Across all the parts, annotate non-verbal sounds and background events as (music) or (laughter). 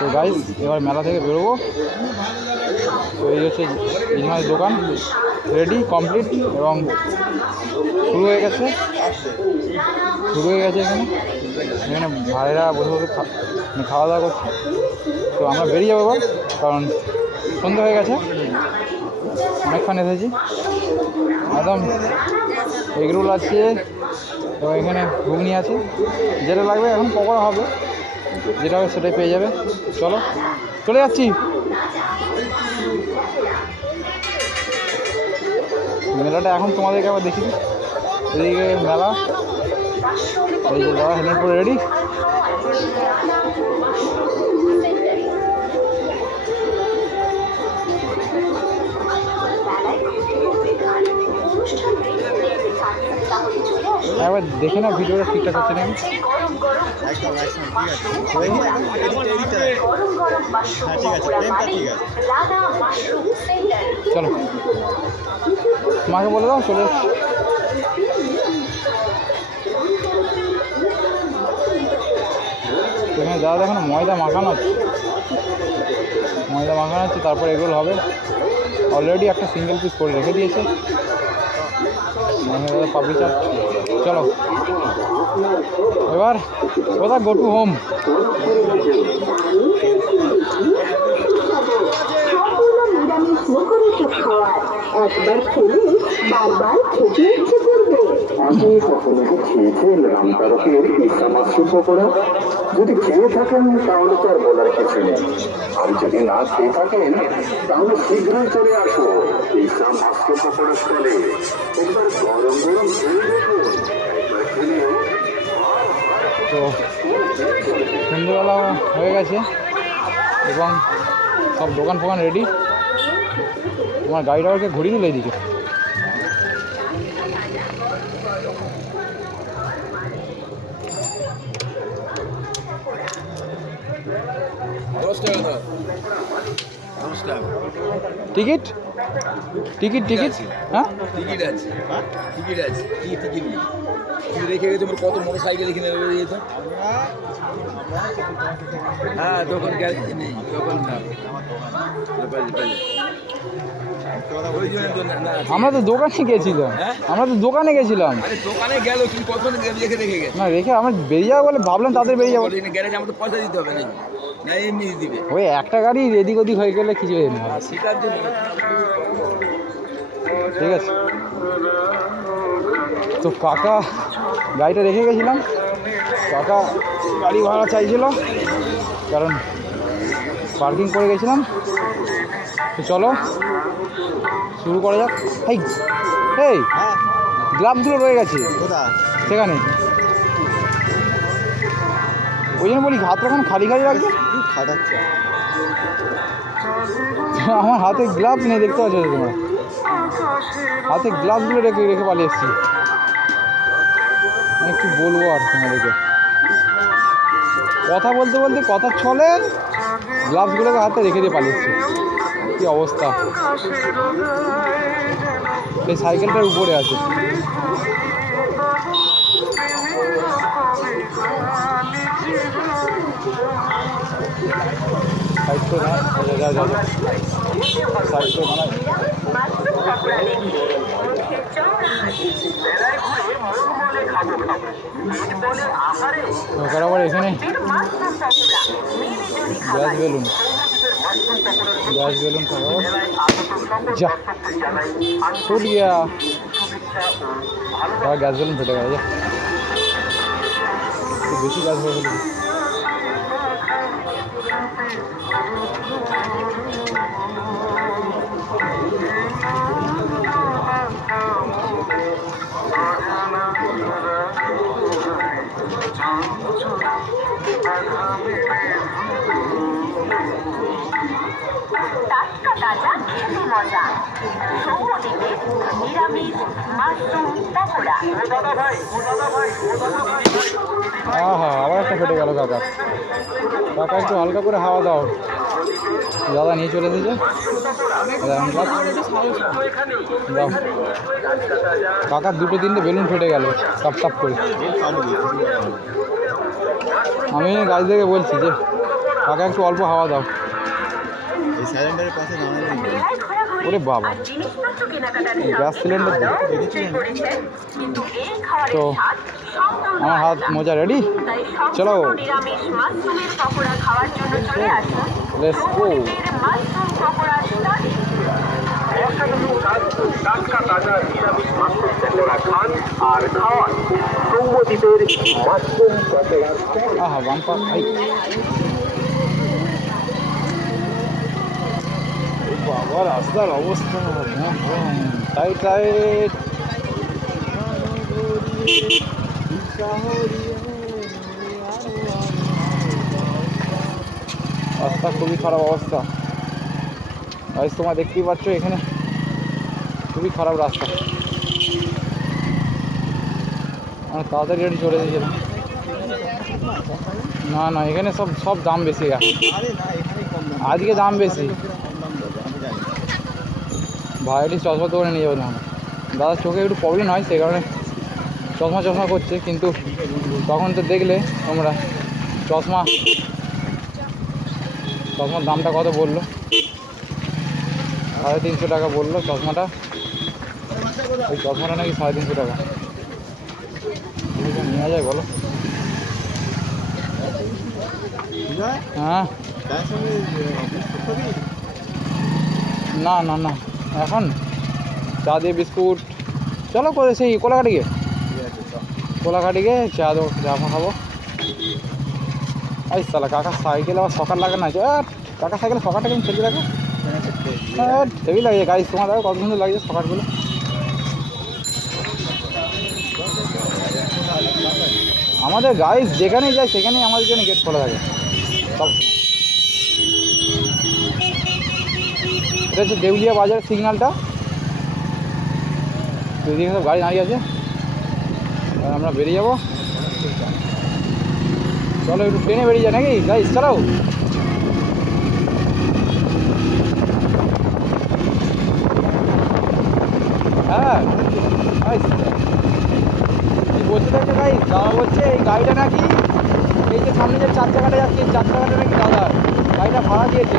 তো গাইস এবার মেলা থেকে বেরোবো। তো এই হচ্ছে ইজমাইল দোকান। রেডি কমপ্লিট এবং শুরু হয়ে গেছে। শুরু হয়ে গেছে এখানে। এখানে ভাইরা বসে বসে মানে খাওয়া দাওয়া করছে। তো আমরা বেরিয়ে যাব এবার, কারণ সন্ধ্যা হয়ে গেছে। অনেকক্ষণ এসেছি। একদম এগরোল আছে এবং এখানে ঘুগনি আছে। যেটা লাগবে এখন পকোড়া হবে। যেটা হবে সেটাই পেয়ে যাবে। চলো, চলে যাচ্ছি। মেলাটা এখন তোমাদেরকে আবার দেখি এদিকে মেলা। এই যে দাদা হেলমেট পরে রেডি একবার দেখে না ভিডিওটা ঠিকঠাক হচ্ছে নাকি। চলো মাকে বলে দাও, চলে। এখানে দাদা দেখো ময়দা মাখানো আছে ময়দা মাখানো আছে, তারপর এগুলো হবে। অলরেডি একটা সিঙ্গেল পিস করে রেখে দিয়েছে। পাপড়ি চাট চলো। এবার কোথা গো টু হোম। একবার খেলে বারবার খেতে ইচ্ছে করবে। আপনি কখনো কি খেয়েছেন রামতারকের ইসা মাসরুম পকোড়া যদি খেয়ে থাকেন তাহলে তো আর বলার কিছু নেই। আর যদি না খেয়ে থাকেন তাহলে শীঘ্রই চলে আসো ইসা মাসরুম পকোড়া স্টলে একবার গরম গরম খেয়ে দেখুন। তো সন্ধ্যেবেলা হয়ে গেছে এবং সব দোকান ফোকান রেডি তোমার গাড়িটা আমাকে ঘুরিয়ে দিল এইদিকে। টিকিট? Ticket ticket? হ্যাঁ? টিকিট আছে। টিকিট আছে। কি টিকিট নেই? তুমি রেখে গেছো আমার কত মোটর সাইকেল এখানে রয়ে যেত হ্যাঁ দোকান গ্যাস নেই দোকান না। আমরা তো দোকানে গেছিলাম। হ্যাঁ? আমরা তো দোকানে গেছিলাম। দোকানে গেল তুমি কখন রেখে রেখে গেছো। না রেখে আমরা বেরিয়ে যাব বলে ভাবলাম তাদের বেরিয়ে যাব। গ্যারেজ আমাদের পয়সা দিতে হবে না এমনি দিবে। ওই একটা গাড়ি এদিক ওদিক হয়ে গেলে কিছু হয়ে না সেটার জন্য। ঠিক আছে। তো কাকা গাড়িটা রেখে গেছিলাম। কাকা গাড়ি ভাড়া চাইছিল কারণ পার্কিং করে গেছিলাম। তো চলো শুরু করা যাক। এই এই গ্লাভসগুলো রয়ে গেছে। সেখানে। ওই জন্য বলি হাতটা এখন খালি খালি রাখবে। (laughs) আমার হাতে গ্লাভস নেই দেখতে পাচ্ছ তোমার? হাতে গ্লাভসগুলো রেখে রেখে পালিয়ে এসেছি। আমি একটু বলব আর তোমাদেরকে? কথা বলতে বলতে কথা ছলে গ্লাভসগুলোকে হাতে রেখে দিয়ে পালিয়ে এসেছি। কী অবস্থা? এই সাইকেলটার উপরে আছে। যা যা করে দাঁড়া। ওখানে আবার এখানে। Gas balloon. গ্যাস বেলুন খাব যা ফুট গিয়া আর গ্যাস বেলুন ফেটে গেছে যা বেশি গ্যাস হয়ে গেল টাটকা তাজা খেতে মজা সৌমদ্বীপে নিরামিষ মাশরুম পকোড়া আহা, আবার একটা ফেটে গেল কাকা কাকা একটু হালকা করে হাওয়া দাও। দাদা নিয়ে চলে এসেছে। কাকার দুটো তিনটে বেলুন ফেটে গেল। টপ টপ করে। আমি গাড়ি থেকে বলছি যে, কাকা, একটু অল্প হাওয়া দাও। এই সিলিন্ডারের পাশে ওরে বাবা গ্যাস সিলিন্ডার তো? আমার হাত। মোজা রেডি চলো। পকোড়ার স্বাদে। টাটকা তাজা নিরামিষ মাশরুম পকোড়া খান আর খাওয়ান সৌম্যদ্বীপের মাশরুম পকোড়ার আহা বাম্পার আই এই বাবা রাস্তার অবস্থা। তাই তাই। রাস্তা খুবই খারাপ অবস্থা। আজ তোমরা দেখতেই পাচ্ছ এখানে খুবই খারাপ রাস্তা। আমরা তাড়াতাড়ি গাড়ি চলে গেছিলাম না না, এখানে সব সব দাম বেশি আজকে দাম বেশি কম দাম দেবে আমি জানি ভাইটি চশমা তো করে নিয়ে যাব না দাদার চোখে একটু প্রবলেম হয়, সেই কারণে চশমা চশমা করছে, কিন্তু তখন তো দেখলে তোমরা চশমা, চশমার দামটা কত বলল? সাড়ে তিনশো টাকা বলল চশমাটা। ওই চশমাটা নাকি সাড়ে তিনশো টাকা। নেওয়া যায় বলো? হ্যাঁ। না না না। এখন চা দিয়ে বিস্কুট। চলো করে সেই কোলাঘাটে গিয়ে কোলাঘাটে গিয়ে চা দেবো, চা খাব। এই সালা কাকা সাইকেল আবার সকাল লাগে না। কাকা সাইকেলে সকালটা কেমন ফেলতে লাগে হেভি লাগে। গাড়ি তোমার দেখো, কত সুন্দর লাগছে সকালগুলো আমাদের গাড়ি যেখানেই যায়, সেখানেই আমাদের জন্য গেট খোলা থাকে। সব এটা হচ্ছে দেউলিয়া বাজার সিগনালটা দুদিকে সব গাড়ি দাঁড়িয়ে আছে। আমরা বেরিয়ে যাব। চলো, একটু ট্রেনে বেরিয়ে যায় নাকি? গাড়ি চালাও হ্যাঁ বলতে চাইছে গাড়ি দাদা বলছে, এই গাড়িটা নাকি এই যে সামনে যে চার চাকাটা যাচ্ছে চার চাকাটা নাকি দাদার। গাড়িটা ভাড়া দিয়েছে।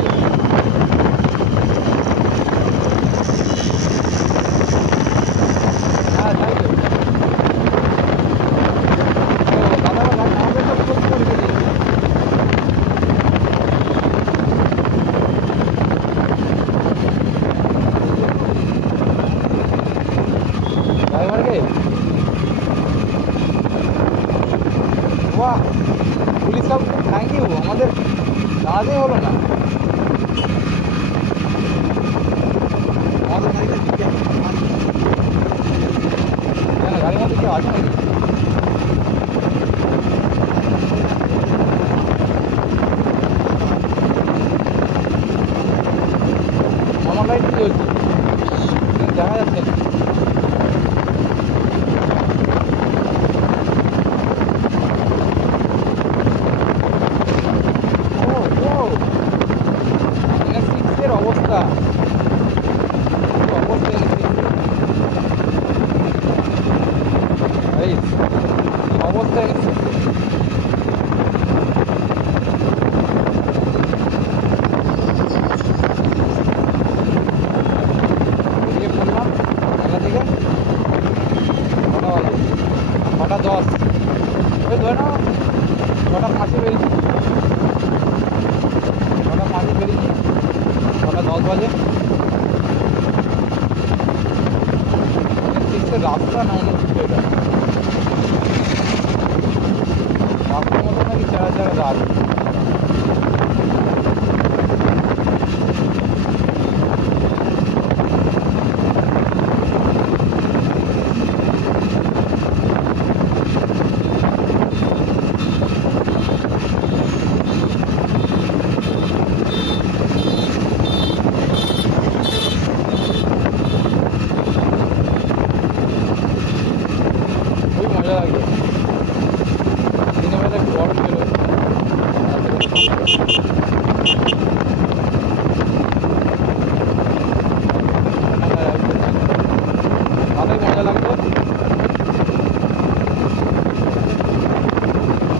নাকি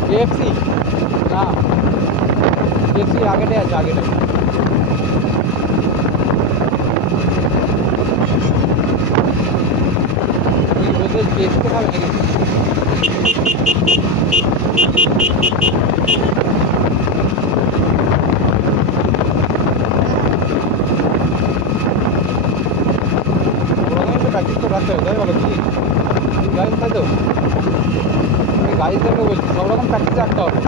एफ़ सी हाँ। एफ़ सी आगे जागे তো প্র্যাকটিস করে রাখতে হবে তাই বলো কি গাড়ি তাই তো আমি গাড়ি থেকে বলছি সব রকম প্র্যাকটিস রাখতে হবে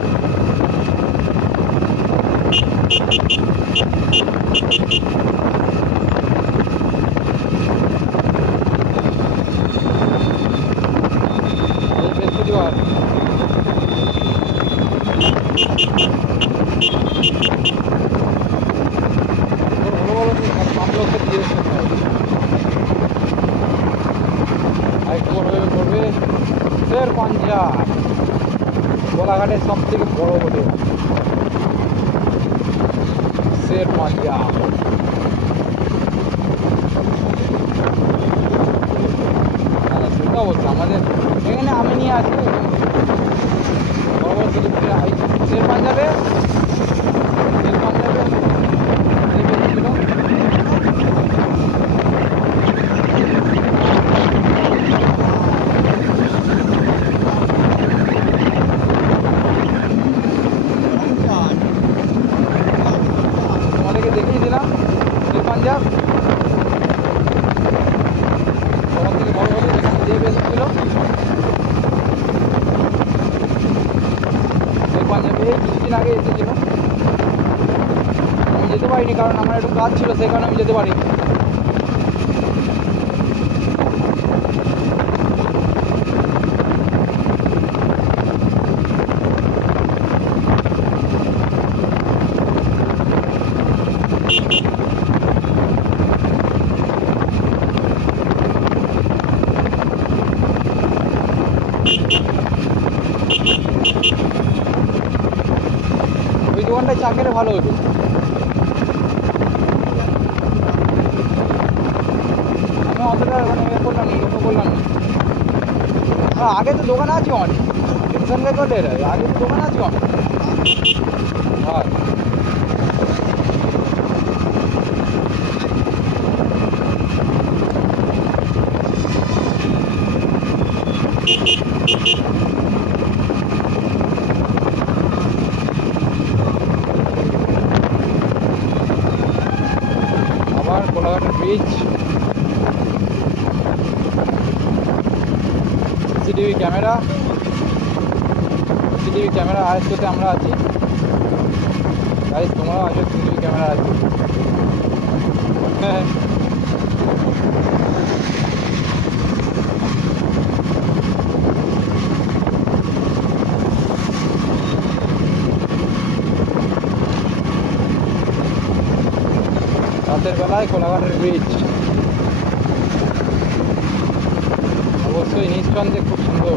এই বৃহস্পতিবার তোর ভালো ভালো নেই মানে পাঁচ লক্ষ দিয়ে করতে হবে আরেকটু করবে করবে শের পাঞ্জাব গোলাঘাটের সব থেকে বড় হলে শের পাঞ্জাব অবস্থা আমাদের এখানে আমি নিয়ে আছি বড় বড় কিছু শের পাঞ্জাবে শের পাঞ্জাবে এই বেশি ছিল। তোমাদেরকে দেখিয়ে দিলাম শের পাঞ্জাব সবার থেকে বড় হলে যেখানে যে বেশ ছিল শের পাঞ্জাবে এই কিছুদিন আগে এসেছিল আমি যেতে পারিনি কারণ আমার একটু কাজ ছিল সেই কারণে আমি যেতে পারি চা ভালো হতো আমি অতটা মানে ইয়ে করলাম না লক্ষ্য করলাম না আর আগে তো দোকান আছে অনেক। টেনশন রেকর্ডের আগে তো দোকান আছে অনেক। হয়। আবার কোলাঘাটের bridge CCTV camera CCTV camera আয়ত্ততে আমরা আছি গাইজ তোমরাও আছো সিসিটিভি ক্যামেরা আছে হ্যাঁ রাতের বেলায় কোলাঘাটের ব্রিজ অবশ্যই নিঃসন্দেহে খুব সুন্দর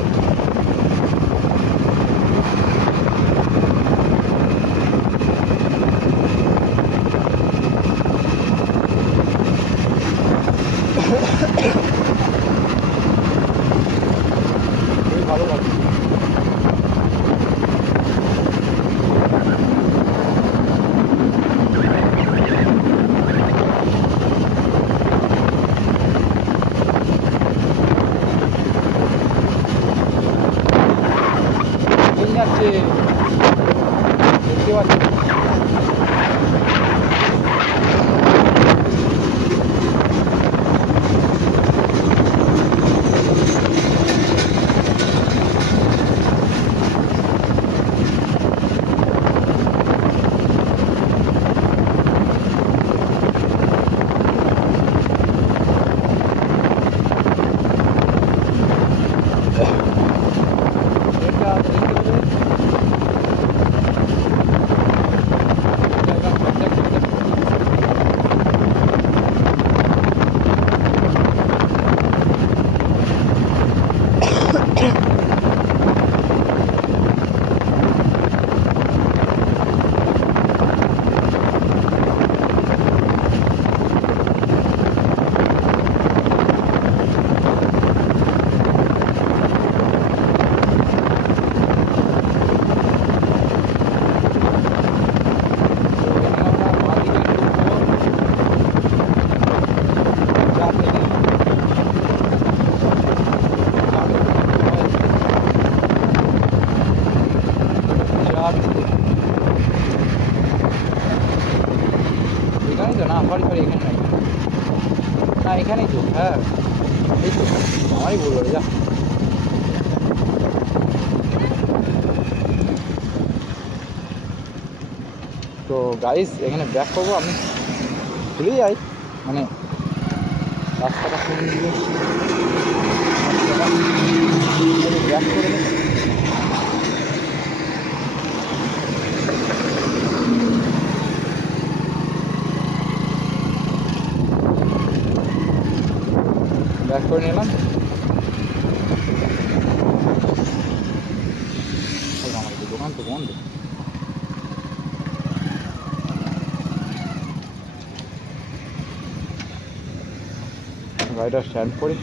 খুবই ভালো লাগছে সরি সরি এখানে নাই না এখানেই তো হ্যাঁ এই তো আমারই ভুল হয়ে যা তো গাইস এখানে ব্যাক করব আমি ভুলে যাই মানে রাস্তাটা কোন দিকে ব্যাক করে নিই। করে নিলাম। দোকান তো বন্ধ। গাড়িটা স্ট্যান্ড করি।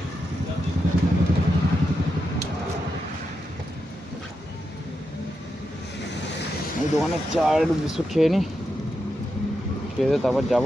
এই দোকানে চা আর একটু বিস্কুট খেয়ে নিই খেয়ে তারপর যাব।